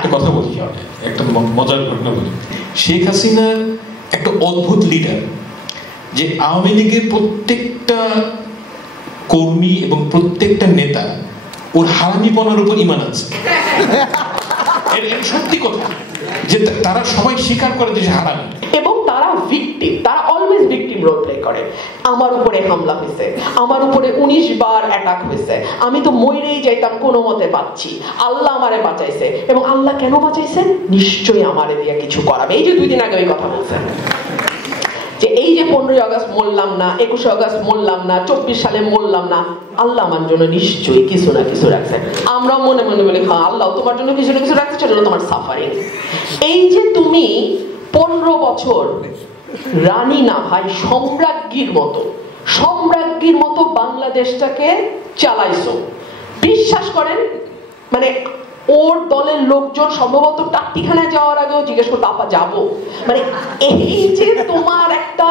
একটা কথা বলি, একটা মজার ঘটনা বলি। শেখ হাসিনা একটা অদ্ভুত লিডার, যে আওয়ামী লীগের প্রত্যেকটা কর্মী এবং প্রত্যেকটা নেতা ওর হারামিপনার উপর ঈমান আছে। সত্যি কথা যে তারা সবাই স্বীকার করে যে হারামি, এবং তারা ভিকটিম, তারা অলওয়েজ ভিকটিম রোল প্লে করে। আমার উপরে হামলা হয়েছে, আমার উপরে 19 বার অ্যাটাক হয়েছে, আমি তো মরেই যাইতাম কোনো মতে বাঁচছি, আল্লাহ আমারে বাঁচাইছে। এবং আল্লাহ কেন বাঁচাইছে? নিশ্চয়ই আমারে দিয়ে কিছু করাবে। এই যে 2 দিন আগে ওই কথা বলছেন যে এই যে 15ই আগস্ট মরলাম না, 21শে আগস্ট মরলাম না, 24 সালে মরলাম না, আল্লাহ আমার জন্য নিশ্চয়ই কিছু না কিছু রাখছে। আমরা মনে মনে বলি হ্যাঁ আল্লাহ তোমার জন্য কিছু না কিছু রাখছে, সেটা হলো তোমার সাফারিং। এই যে তুমি 15 বছর রানী না ভাই, সম্রাজ্ঞীর মতো বাংলাদেশটাকে চালাইছো, বিশ্বাস করেন। মানে ওর দলের লোকজন সম্ভবত টাট্টিখানায় যাওয়ার আগেও জিজ্ঞেস করতো আপা যাবো। মানে এই যে তোমার একটা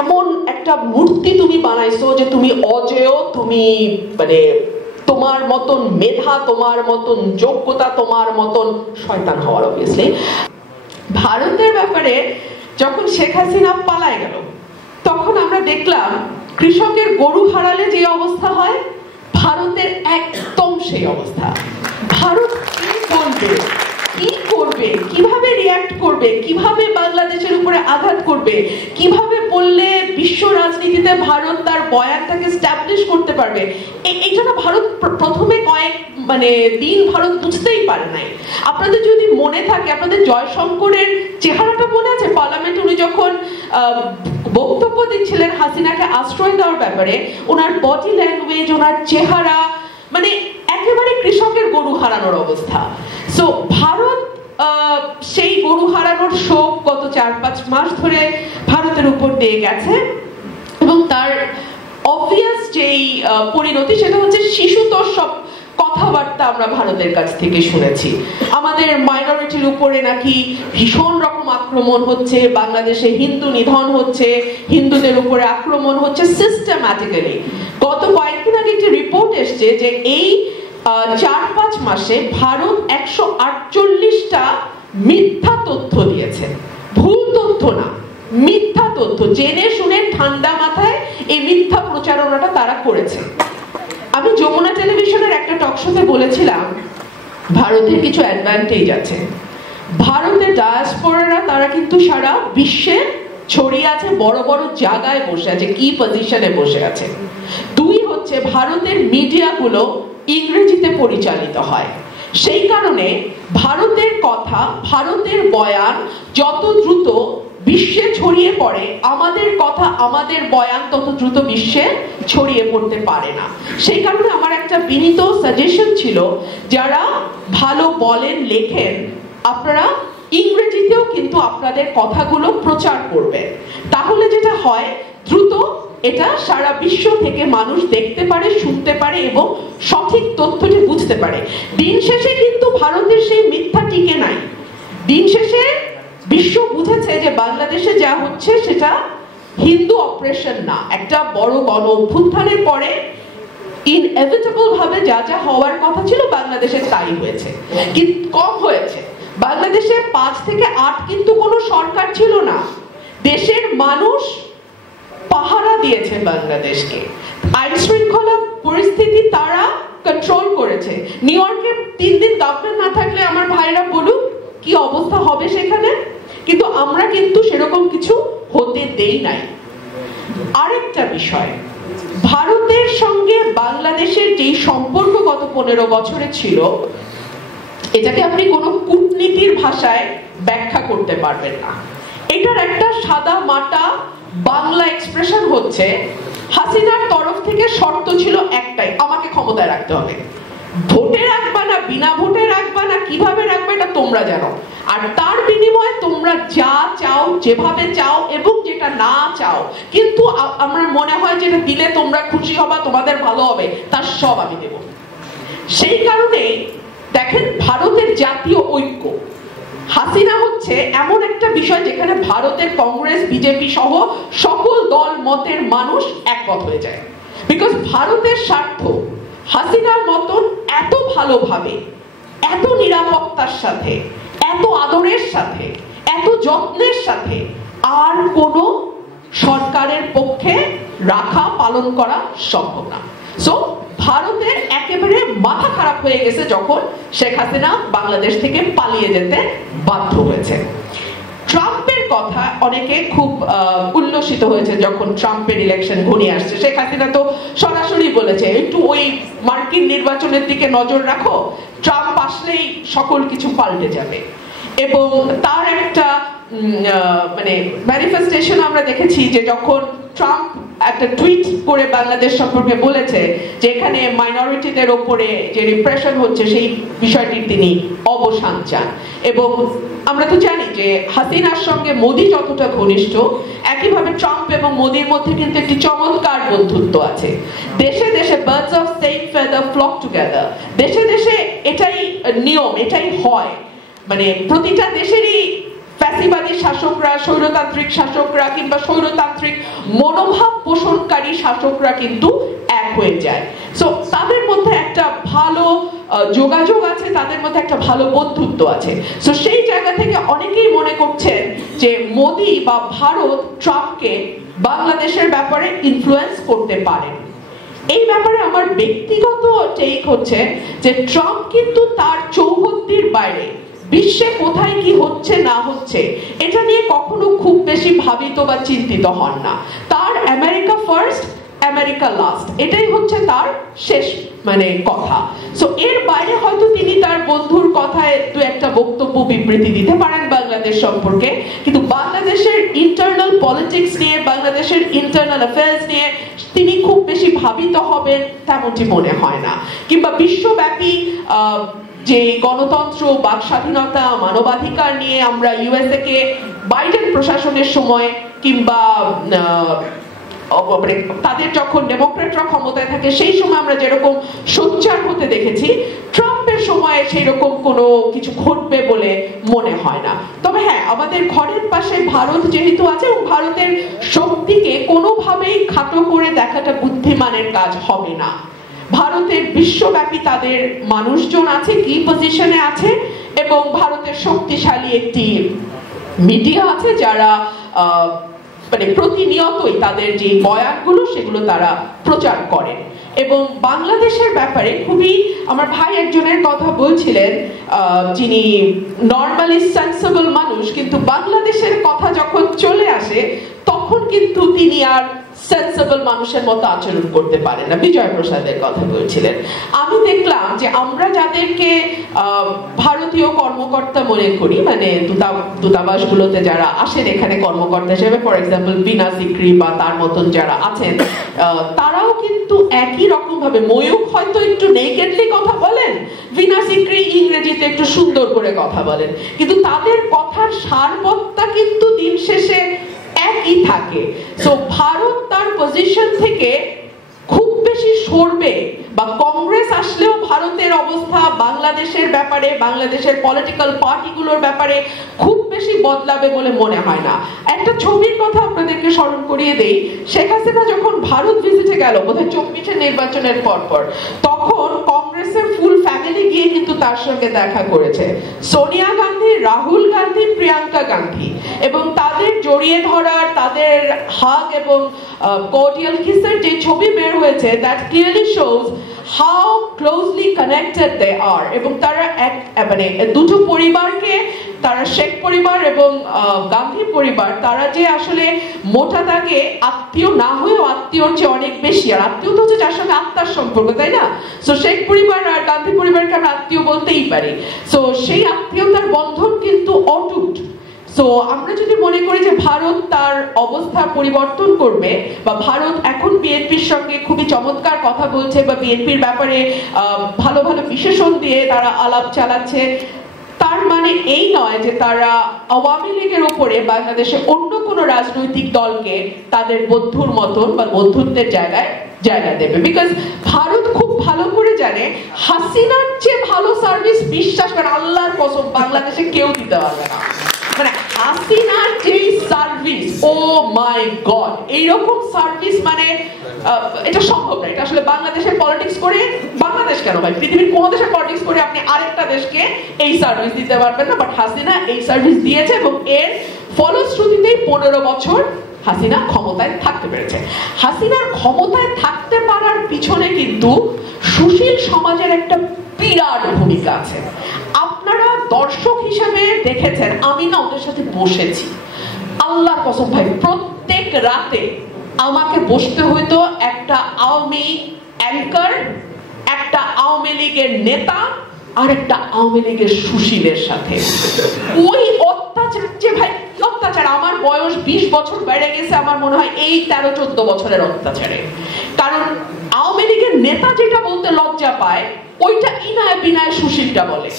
এমন একটা মূর্তি তুমি বানাইছো যে তুমি অজেয়, তুমি মানে তোমার মতন মেধা, তোমার মতন যোগ্যতা, তোমার মতন শয়তান হওয়ার অবভিয়াসলি। ভারতের ব্যাপারে যখন শেখ হাসিনা পালায় গেল, তখন আমরা দেখলাম কৃষকের গরু হারালে যে অবস্থা হয়, ভারতের একদম সেই অবস্থা। ভারত কি বলবে, কি করবে, কিভাবে রিঅ্যাক্ট করবে, কিভাবে বাংলাদেশের উপরে আঘাত করবে, কিভাবে বললে বিশ্ব রাজনীতিতে ভারত তার বয়ানটাকে স্ট্যাবলিশ করতে পারবে, এইটা না ভারত প্রথমে কয়েক দিন ভারত বুঝতেই পারে নাই। আপনাদের যদি মনে থাকে, আপনাদের জয়শঙ্করের চেহারাটা মনে আছে? পার্লামেন্টে উনি যখন বক্তব্য দিচ্ছিলেন হাসিনাকে আশ্রয় দেওয়ার ব্যাপারে, ওনার বডি ল্যাঙ্গুয়েজ, ওনার চেহারা, মানে একেবারে কৃষকের গরু হারানোর অবস্থা। সো ভারত সেই গরু হারানোর শোক গত 4-5 মাস ধরে ভারতের উপর দিয়ে গেছে, এবং তার অবভিয়াস যেই পরিণতি সেটা হচ্ছে শিশুতোষ সব কথাবার্তা আমরা ভারতের কাছ থেকে শুনেছি। আমাদের মাইনরিটির উপরে নাকি ভীষণ রকম আক্রমণ হচ্ছে, বাংলাদেশে হিন্দু নিধন হচ্ছে, হিন্দুদের উপরে আক্রমণ হচ্ছে সিস্টেম্যাটিক্যালি। গত কয়েকদিন আগে একটি রিপোর্ট এসছে যে এই 4-5 মাসে ভারত 148টা মিথ্যা তথ্য দিয়েছে। ভুল তথ্য না, মিথ্যা তথ্য, জেনে শুনে ঠান্ডা মাথায় এই মিথ্যা প্রচারণাটা তারা করেছে। আমি যমুনা টেলিভিশনের একটা টক শোতে বলেছিলাম ভারতের কিছু অ্যাডভান্টেজ আছে। ভারতের ডায়াসপোরারা তারা কিন্তু সারা বিশ্বে ছড়িয়ে আছে, বড় বড় জায়গায় বসে আছে, কি পজিশনে বসে আছে। 2 হচ্ছে ভারতের মিডিয়াগুলো ইংরেজিতে পরিচালিত হয়, সেই কারণে ভারতের কথা, ভারতের বয়ান যত দ্রুত বিশ্বে ছড়িয়ে পড়ে, আমাদের কথা, আমাদের বয়ান তত দ্রুত বিশ্বে ছড়িয়ে পড়তে পারে না। সেই কারণে আমার একটা বিনীত সাজেশন ছিল, যারা ভালো বলেন, লেখেন, আপনারা ইংরেজিতেও কিন্তু আপনাদের কথাগুলো প্রচার করবেন। তাহলে যেটা হয়, দ্রুত এটা সারা বিশ্ব থেকে মানুষ দেখতে পারে, শুনতে পারে এবং সঠিক তথ্যটি বুঝতে পারে। দিন শেষে কিন্তু ভারতের সেই মিথ্যা টিকে নাই। দিন শেষে বিশ্ব বুঝেছে যে বাংলাদেশে যা হচ্ছে সেটা হিন্দু অপারেশন না, একটা বড় গণ অভ্যুত্থানের পরে ইনএভিটেবল ভাবে যা যা হওয়ার কথা ছিল বাংলাদেশে তাই হয়েছে, কিন্তু কম হয়েছে। বাংলাদেশে 5 থেকে 8 কিন্তু কোনো সরকার ছিল না, দেশের মানুষ পাহারা দিয়েছে বাংলাদেশকে, আইন শৃঙ্খলা পরিস্থিতি তারা কন্ট্রোল করেছে। নিউ ইয়র্কে 3 দিন গভর্নমেন্ট না থাকলে আমার ভাইরা বলুক কি অবস্থা হবে সেখানে, কিন্তু আমরা কিন্তু সেরকম কিছু হতে দেই নাই। আরেকটা বিষয়, ভারতের সঙ্গে বাংলাদেশের যেই সম্পর্ক গত 15 বছরে ছিল, এটাকে আপনি কোনো কূটনীতির ভাষায় ব্যাখ্যা করতে পারবেন না। এটার একটা সাদা মাটা বাংলা এক্সপ্রেশন হচ্ছে, হাসিনার তরফ থেকে শর্ত ছিল একটাই, আমাকে ক্ষমতায় রাখতে হবে। ভোটে রাখবা না, বিনা ভোটে রাখবা না, কিভাবে রাখবা এটা তোমরা জানো, আর তার বিনিময়ে তোমরা যা চাও, যেভাবে চাও এবং যেটা না চাও, কিন্তু আমার মনে হয় যেটা দিলে তোমরা খুশি হবা, তোমাদের ভালো হবে, তার সব আমি দেব। সেই কারণে দেখেন ভারতের জাতীয় ঐক্য, হাসিনা হচ্ছে এমন একটা বিষয় যেখানে ভারতের কংগ্রেস, বিজেপি সহ সকল দল মতের মানুষ একমত হয়ে যায়, বিকজ ভারতের স্বার্থ হাসিনার মতন এত ভালোভাবে এত নিরাপত্তার সাথে, এত আদরের সাথে, এত যত্নের সাথে আর কোনো সরকারের পক্ষে রাখা পালন করা সম্ভব না। সো ভারতের একেবারে মাথা খারাপ হয়ে গেছে যখন শেখ হাসিনা বাংলাদেশ থেকে পালিয়ে যেতে বাধ্য হয়েছে। ট্রাম্পের কথা অনেকে খুব উল্লসিত হয়েছে যখন ট্রাম্পের ইলেকশন ঘনিয়ে আসছে। শেখ হাসিনা তো সরাসরি বলেছে একটু ওই মার্কিন নির্বাচনের দিকে নজর রাখো, ট্রাম্প আসলেই সকল কিছু পাল্টে যাবে। এবং তার একটা মানে ম্যানিফেস্টেশন আমরা দেখেছি যে যখন ট্রাম্প একটা টুইট করে বাংলাদেশ সম্পর্কে বলেছে যে এখানে মাইনরিটিদের ওপরে যে রিপ্রেশন হচ্ছে সেই বিষয়টির তিনি অবসান চান। এবং আমরা তো জানি যে হাসিনার সঙ্গে মোদি যতটা ঘনিষ্ঠ, একইভাবে ট্রাম্প এবং মোদির মধ্যে কিন্তু একটি চমৎকার বন্ধুত্ব আছে। দেশে দেশে birds of same feather flock together, দেশে দেশে এটাই নিয়ম, এটাই হয়। মানে প্রতিটা দেশেরই ফ্যাসিবাদী শাসকরা, স্বৈরতান্ত্রিক শাসকরা কিংবা স্বৈরতান্ত্রিক মনোভাব পোষণকারী শাসকরা কিন্তু এক হয়ে যায়। সো তাদের মধ্যে একটা ভালো যোগাযোগ আছে, তাদের মধ্যে একটা ভালো বন্ধুত্ব আছে। সো সেই জায়গা থেকে অনেকেই মনে করছেন যে মোদি বা ভারত ট্রাম্পকে বাংলাদেশের ব্যাপারে ইনফ্লুয়েন্স করতে পারেন। এই ব্যাপারে আমার ব্যক্তিগত টেক হচ্ছে যে ট্রাম্প কিন্তু তার চৌহদ্দির বাইরে বিশ্বে কোথায় কি হচ্ছে না হচ্ছে এটা নিয়ে কখনো খুব বেশি ভাবিত বা চিন্তিত হন না। তার আমেরিকা ফার্স্ট, আমেরিকা লাস্ট, এটাই হচ্ছে তার শেষ মানে কথা। সো এর বাইরে হয়তো তিনি তার বন্ধুর কথায় দু একটা বক্তব্য বিবৃতি দিতে পারেন বাংলাদেশ সম্পর্কে, কিন্তু বাংলাদেশের ইন্টারনাল পলিটিক্স নিয়ে, বাংলাদেশের ইন্টারনাল অ্যাফেয়ার্স নিয়ে তিনি খুব বেশি ভাবিত হবেন তেমনটি মনে হয় না। কিংবা বিশ্বব্যাপী যে গণতন্ত্র, বাক স্বাধীনতা, মানবাধিকার নিয়ে আমরা ইউএসএ কে বাইডেন প্রশাসনের সময় কিংবা তাদের যখন ডেমোক্রেটরা ক্ষমতায় থাকে সেই সময় আমরা যেরকম সোচ্চার হতে দেখেছি, ট্রাম্পের সময়ে সেই রকম কোনো কিছু ঘটবে বলে মনে হয় না। তবে হ্যাঁ, আমাদের ঘরের পাশে ভারত যেহেতু আছে এবং ভারতের শক্তিকে কোনোভাবেই খাটো করে দেখাটা বুদ্ধিমানের কাজ হবে না। ভারতের বিশ্বব্যাপী তাদের মানুষজন আছে, কি পজিশনে আছে, এবং ভারতের শক্তিশালী একটি মিডিয়া আছে যারা মানে প্রতিনিয়তই তাদের যে বয়ানগুলো সেগুলো তারা প্রচার করেন। এবং বাংলাদেশের ব্যাপারে খুবই, আমার ভাই একজনের কথা বলছিলেন যিনি নর্মালি সেন্সিবল মানুষ, কিন্তু বাংলাদেশের কথা যখন চলে আসে তখন কিন্তু তিনি আর সেন্সিবল মানুষের মতো আচরণ করতে পারে না। বিজয় প্রসাদের কথা বলছিলেন। আমি দেখলাম যে আমরা যাদেরকে ভারতীয় কর্মকর্তা মনে করি, মানে দূতাবাসগুলোতে যারা আসেন এখানে কর্মকর্তা হিসেবে, ফর এক্সাম্পল বিনা সিকরি বা তার মতন যারা আছেন, তারাও কিন্তু একই রকম ভাবে, ময়ূখ হয়তো একটু নেকেডলি কথা বলেন, বিনা সিকরি ইংরেজিতে একটু সুন্দর করে কথা বলেন, কিন্তু তাদের কথার সারবত্তা কিন্তু দিন শেষে একই থাকে। সো ভারত তার পজিশন থেকে খুব বেশি সরবে বা কংগ্রেস আসলেও ভারতের অবস্থা বাংলাদেশের ব্যাপারে, বাংলাদেশের পলিটিক্যাল পার্টিগুলোর ব্যাপারে খুব বেশি বদলাবে বলে মনে হয় না। একটা ছবির কথা আপনাদেরকে স্মরণ করিয়ে দেই। শেখ হাসিনা যখন ভারত ভিজিটে গেল বোধহয় 24 নির্বাচনের পর, তখন কংগ্রেসের ফুল ফ্যামিলি গিয়ে কিন্তু তার সঙ্গে দেখা করেছে। সোনিয়া গান্ধী, রাহুল গান্ধী, প্রিয়াঙ্কা গান্ধী, এবং তাদের জড়িয়ে ধরার, তাদের হাগ এবং কর্ডিয়াল কিসের যে ছবি বের হয়েছে, that clearly shows how closely connected they are। এবং তারা এক মানে দুটো পরিবারকে, তারা শেখ পরিবার এবং গান্ধী পরিবার, তারা যে আসলে মোটা দাগে আত্মীয় না হয়েও আত্মীয়র চেয়ে অনেক বেশি। আর আত্মীয় তো হচ্ছে যার সঙ্গে আত্মার সম্পর্ক, তাই না? সো শেখ পরিবার আর গান্ধী পরিবারকে আমরা আত্মীয় বলতেই পারি। সো সেই আত্মীয়তার বন্ধন কিন্তু অটুট। সো আমরা যদি মনে করি যে ভারত তার অবস্থার পরিবর্তন করবে, বা ভারত এখন বিএনপির সঙ্গে খুবই চমৎকার কথা বলছে বা বিএনপির ব্যাপারে ভালো ভালো বিশেষণ দিয়ে তারা আলাপ চালাচ্ছে, তার মানে এই নয় যে তারা আওয়ামী লীগের উপরে বাংলাদেশে অন্য কোনো রাজনৈতিক দলকে তাদের বন্ধুর মতন বা বন্ধুত্বের জায়গায় জায়গা দেবে। বিকজ ভারত খুব ভালো করে জানে হাসিনার চেয়ে ভালো সার্ভিস, বিশ্বাস করে আল্লাহর কসম, বাংলাদেশে কেউ দিতে পারবে না। মানে হাসিনার যে সার্ভিস ও মাই গড, এইরকম সার্ভিস মানে এটা সম্ভব না। এটা আসলে বাংলাদেশের পলিটিক্স করে, বাংলাদেশ কেন ভাই, পৃথিবীর কোন দেশের পলিটিক্স করে আপনি আরেকটা দেশকে এই সার্ভিস দিতে পারবেন না। বাট হাসিনা এই সার্ভিস দিয়েছে এবং এর ফলশ্রুতিতেই 15 বছর হাসিনা ক্ষমতায় থাকতে পেরেছে। হাসিনার ক্ষমতায় থাকতে পারার পিছনে কিন্তু সুশীল সমাজের একটা বিরাট ভূমিকা আছে। আপনারা দর্শক হিসেবে দেখেছেন, আমি না ওদের সাথে বসেছি, আল্লাহর কসম ভাই, প্রত্যেক রাতে আমাকে বসতে হইতো একটা আওয়ামী অ্যাঙ্কার, একটা আওয়ামী লীগের নেতা আর একটা আওয়ামী লীগের সুশীলের সাথে। ওই অত্যাচার যে ভাই, অত্যাচার, আমার বয়স 20 বছর বেড়ে গেছে আমার মনে হয় এই 13-14 বছরের অত্যাচারে। কারণ আওয়ামী লীগের নেতা যেটা বলতে লজ্জা পায় ওইটা ইনায় বিনায় সুশীলটা বলে,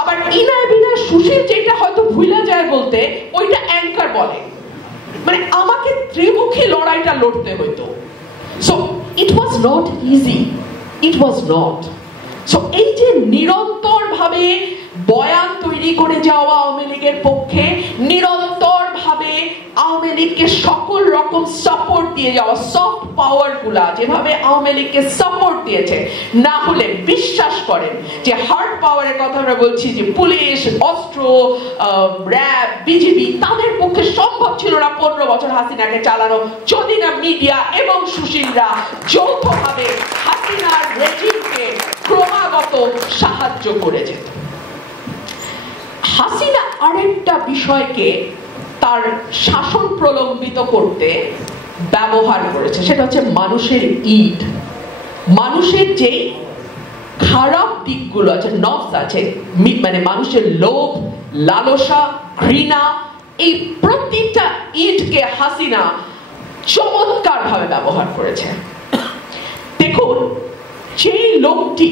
আবার ইনায় বিনায় সুশীল যেটা হয়তো ভুলে যায় বলতে ওইটা অ্যাঙ্কার বলে। মানে আমাকে ত্রিমুখী লড়াইটা লড়তে হইতো। So it was not easy, it was not. So এই যে নিরন্তর ভাবে বয়ান তৈরি করে যাওয়া আওয়ামী লীগের পক্ষে, নিরন্তর ভাবে আওয়ামী লীগকে সকল রকম সাপোর্ট দিয়ে যাওয়া, সফট পাওয়ার গুলা যেভাবে আওয়ামী লীগকে সাপোর্ট দিয়েছে, না হলে বিশ্বাস করেন যে হার্ড পাওয়ারের কথা আমরা বলছি, যে পুলিশ, অস্ত্র, র্যাব, বিজিবি, তাদের পক্ষে সম্ভব ছিল না 15 বছর হাসিনাকে চালানো যদি না মিডিয়া এবং সুশীলরা যৌথভাবে হাসিনার রেজিমকে ক্রমাগত সাহায্য করে যেত। হাসিনা আরেকটা বিষয়কে তার শাসন প্রলম্বিত করতে ব্যবহার করেছে, সেটা হচ্ছে মানুষের ঈদ। মানুষের যেই খারাপ দিকগুলো আছে, নফস আছে, মানে মানুষের লোভ, লালসা, ঘৃণা, এই প্রতিটা ঈদকে হাসিনা চমৎকার ভাবে ব্যবহার করেছে। দেখুন, সেই লোকটি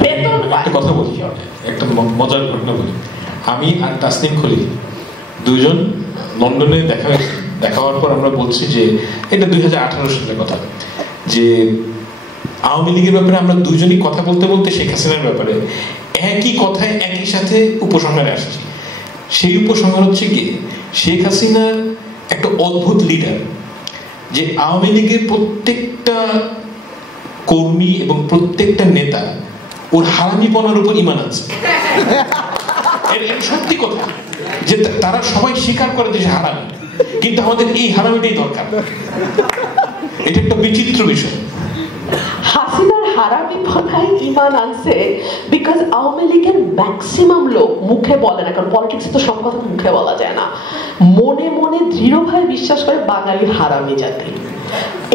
বেতন একটা কথা বলি, একটা মজার ঘটনা বলি। আমি আর তাসনিম খলিল দুজন লন্ডনে দেখা হওয়ার পর আমরা বলছি যে এটা 2018 সালের কথা, যে আওয়ামী লীগের ব্যাপারে আমরা দুজনই কথা বলতে বলতে শেখ হাসিনার ব্যাপারে একই কথায় একই সাথে উপসংহারে আসছি। সেই উপসংহার হচ্ছে কি, শেখ হাসিনা একটা অদ্ভুত লিডার, যে আওয়ামী লীগের প্রত্যেকটা কর্মী এবং প্রত্যেকটা নেতা ওর হারামিপনার উপর ঈমান আছে। সত্যি কথা, যে তারা সবাই স্বীকার করে যে হারামি, কিন্তু আমাদের এই হারামিটাই দরকার। এটা একটা বিচিত্র বিষয়। হাসিনার হারামিপনায় ঈমান আনছে বিকজ আওয়ামী লীগের ম্যাক্সিমাম লোক মুখে বলে না, কারণ পলিটিক্সে তো সব কথা মুখে বলা যায় না, মনে মনে দৃঢ়ভাবে বিশ্বাস করে বাঙালির হারামি জাতি।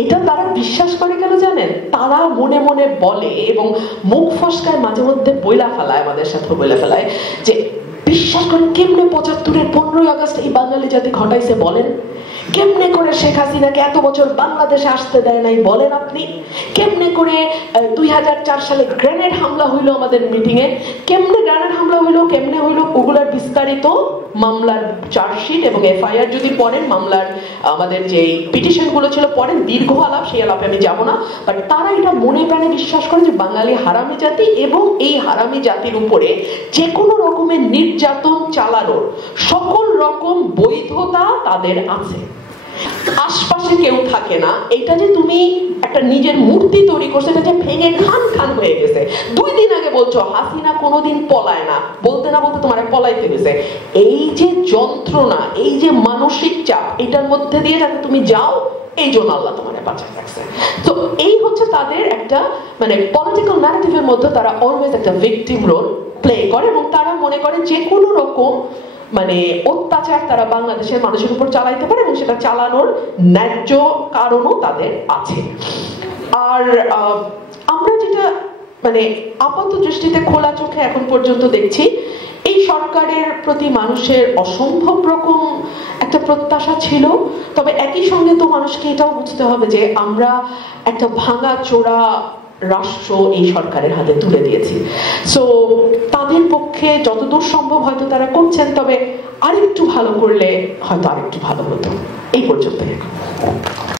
এটা তারা বিশ্বাস করে কেন জানেন? তারা মনে মনে বলে এবং মুখ ফসকায় মাঝে মধ্যে বইলা ফেলায়, আমাদের সাথে বইলা ফেলায় যে বিশ্বাস করেন কেমনে 75-এর 15ই আগস্ট এই বাঙালি জাতি ঘটাইছে বলেন? কেমনে করে শেখ হাসিনাকে এত বছর বাংলাদেশে আসতে দেয় নাই বলেন আপনি? কেমনে করে 2004 সালে গ্রেনেড হামলা হইলো আমাদের মিটিং এ? কেমনে গ্রেনেড হামলা হইলো, কেমনে হইলো, ওগুলার বিস্তারিত মামলার চার্জশিট এবং এফআইআর যদি পড়েন, মামলার আমাদের যে পিটিশন গুলো ছিল পড়েন, দীর্ঘ আলাপ, সেই আলাপে আমি যাব না। বাট তারা এটা মনে প্রাণে বিশ্বাস করে যে বাঙালি হারামি জাতি এবং এই হারামি জাতির উপরে যে কোনো রকমের নির্যাতন চালানোর সকল রকম বৈধতা তাদের আছে। আশপাশে কেউ থাকে না, এটা যে তুমি একটা নিজের মূর্তি তৈরি করছো, এটা যে ভেঙে খান খান হয়ে গেছে। 2 দিন আগে বলছো হাসিনা কোনোদিন পলায় না, বলতে না বলতে তোমার পলাইতে গেছে। এই যে যন্ত্রণা, এই যে মানসিক চাপ, এটার মধ্যে দিয়ে যাতে তুমি যাও, এই জন্য আল্লাহ তোমার বাঁচায় রাখছে। তো এই হচ্ছে তাদের একটা মানে পলিটিক্যাল ন্যারেটিভের মধ্যে তারা অলওয়েজ একটা ভিকটিম রোল প্লে করে এবং তারা মনে করে যে কোনো রকম মানে অত্যাচার তারা বাংলাদেশের মানুষের উপর চালাইতে পারে এবং সেটা চালানোর ন্যায্য কারণও তাদের আছে। আর আমরা যেটা মানে আপাত দৃষ্টিতে খোলা চোখে এখন পর্যন্ত দেখছি, এই সরকারের প্রতি মানুষের অসম্ভব রকম একটা প্রত্যাশা ছিল। তবে একই সঙ্গে তো মানুষকে এটাও বুঝতে হবে যে আমরা একটা ভাঙা চোরা রাষ্ট্র এই সরকারের হাতে তুলে দিয়েছি। সো তাদের পক্ষে যতদূর সম্ভব হয়তো তারা করছেন, তবে আরেকটু ভালো করলে হয়তো আরেকটু ভালো হতো। এই পর্যন্ত।